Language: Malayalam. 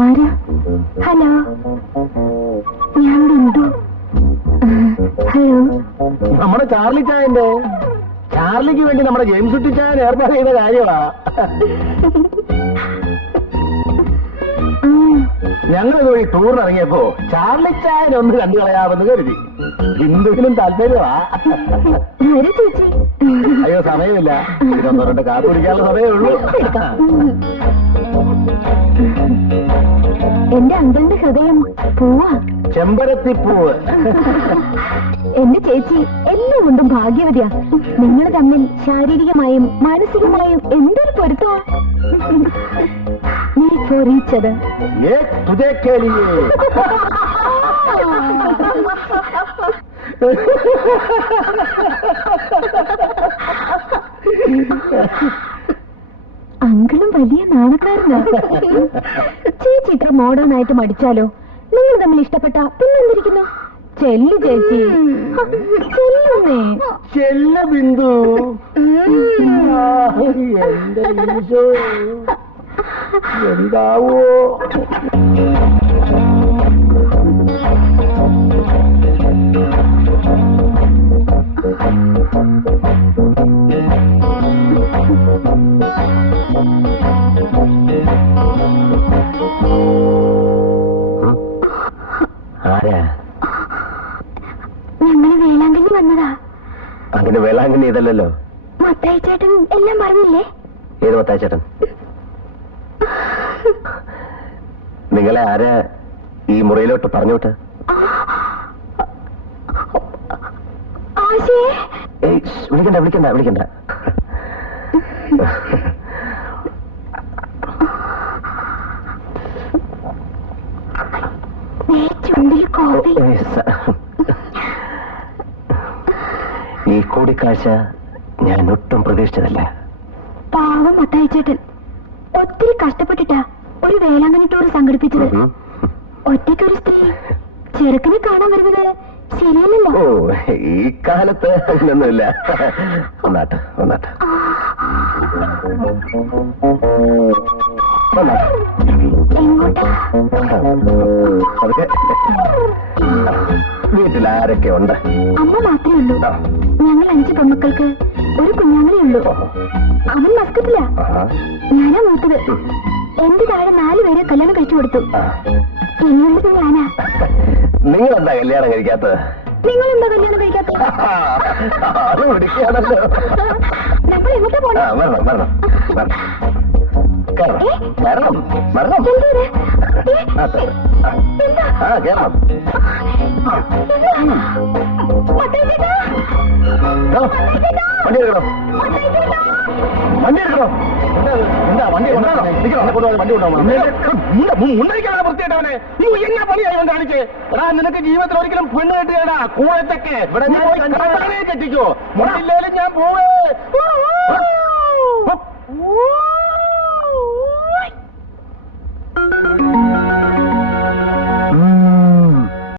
ആരാ? ഹലോ, ഞാൻ ബിന്ദു. ഹലോ. നമ്മുടെ ചാർലി ചായന്റെ. ചാർലിക്ക് വേണ്ടി നമ്മുടെ ജെയിംസ് കുട്ടി ചായൻ ഏർപ്പാട് ചെയ്ത കാര്യമാ. ഞങ്ങളിതുവഴി ടൂറിനിറങ്ങിയപ്പോ ചാർലി ചായൻ ഒന്ന് കണ്ടു കളയാമെന്ന് കരുതി. ബിന്ദുവിനും താല്പര്യമാ. അയ്യോ, സമയമില്ല. ഇതൊന്നോ രണ്ട് കാപ്പി കുടിക്കാനുള്ള സമയമേ ഉള്ളൂ. എന്റെ അങ്കിളിന്റെ ഹൃദയം പൂവാ, ചെമ്പരത്തിപ്പൂവ്. എന്റെ ചേച്ചി എല്ലാം കൊണ്ടും ഭാഗ്യവതിയാ. നിങ്ങൾ തമ്മിൽ ശാരീരികമായും മാനസികമായും എന്തൊരു പൊരുത്തമാ. Made for each other. ये तुझे के लिए. അങ്കിളും വലിയ നാണക്കാരനാ. ചേച്ചി ഇത്ര മോഡേൺ ആയിട്ട് മടിച്ചാലോ? നിങ്ങൾ തമ്മിൽ ഇഷ്ടപ്പെട്ട പിന്നെന്തിരിക്കുന്നു? ചെല്ലു ചേച്ചി, ചെല്ലുന്നേ. ചെല്ല ബിന്ദു. എന്റെ ഈശോ, എന്താവോ? ആരാ? ഞങ്ങള് വേളാങ്കണ്ണി വന്നതാ. അങ്ങനെ വേളാങ്കണ്ണി ഇതല്ലോ. മത്തായി ചേട്ടൻ എല്ലാം പറഞ്ഞില്ലേ? ഏത് മത്തായി ചേട്ടൻ? നിങ്ങളെ ആരാ ഈ മുറിയിലോട്ട് പറഞ്ഞോട്ട്? വിളിക്കണ്ട വിളിക്കണ്ട വിളിക്കണ്ട. ഈ കൂടിക്കാഴ്ച ഞാൻ ഒട്ടും പ്രതീക്ഷിച്ചതല്ല. പാവം മത്തായി ചേട്ടൻ ഒത്തിരി കഷ്ടപ്പെട്ടിട്ടാ ഒരു വേളാങ്കണ്ണി ടൂർ സംഘടിപ്പിച്ചത്. ഒറ്റയ്ക്കൊരു സ്ത്രീ ചെറുക്കനെ കാണാൻ വരുന്നത് ശരിയല്ലല്ലോ. ഓ, ഈ കാലത്ത് അങ്ങനൊന്നുമില്ല. ഒന്നാട്ട് ഒന്നാട്ട് എങ്ങോട്ടാ? അതൊക്കെ വീട്ടിലാരൊക്കെ ഉണ്ട്? അമ്മ മാത്രമേ ഉള്ളൂ. ഞങ്ങൾ 5 പെൺമക്കൾക്ക് ഒരു കുഞ്ഞാങ്ങളേ ഉള്ളൂ. അവൻ മസ്കത്തില്ല. ഞാനാ മൂത്തത്. എന്റെ താഴെ 4 പേരെ കല്യാണം കഴിച്ചു കൊടുത്തു. ഇനിയുള്ളത് ഞാനാ. നിങ്ങളെന്താ കല്യാണം കഴിക്കാത്തത്? നിങ്ങളെന്താ കല്യാണം കഴിക്കാത്തത്? അത് പിടിക്കുകയാണല്ലോ. നമ്മൾ എങ്ങോട്ടാ പോണേ? വരണം വരണം വരണം. കയറണം വരണം. ആ, കേരളം. വണ്ടി എടുക്കണം, വണ്ടി എടുക്കണം. എന്താ വണ്ടി കൊണ്ടാണോ? വണ്ടി കൊണ്ടാണോ? വൃത്തിയായിട്ടവനെ നീ എന്നാ പണിയായി കാണിച്ചേ? എടാ, നിനക്ക് ജീവിതത്തിൽ ഒരിക്കലും പെണ്ണ് കെട്ടുകടാ. കൂഴത്തൊക്കെ ഇവിടെ കെട്ടിക്കോ. മുന്നില്ലേലും ഞാൻ പോവേ.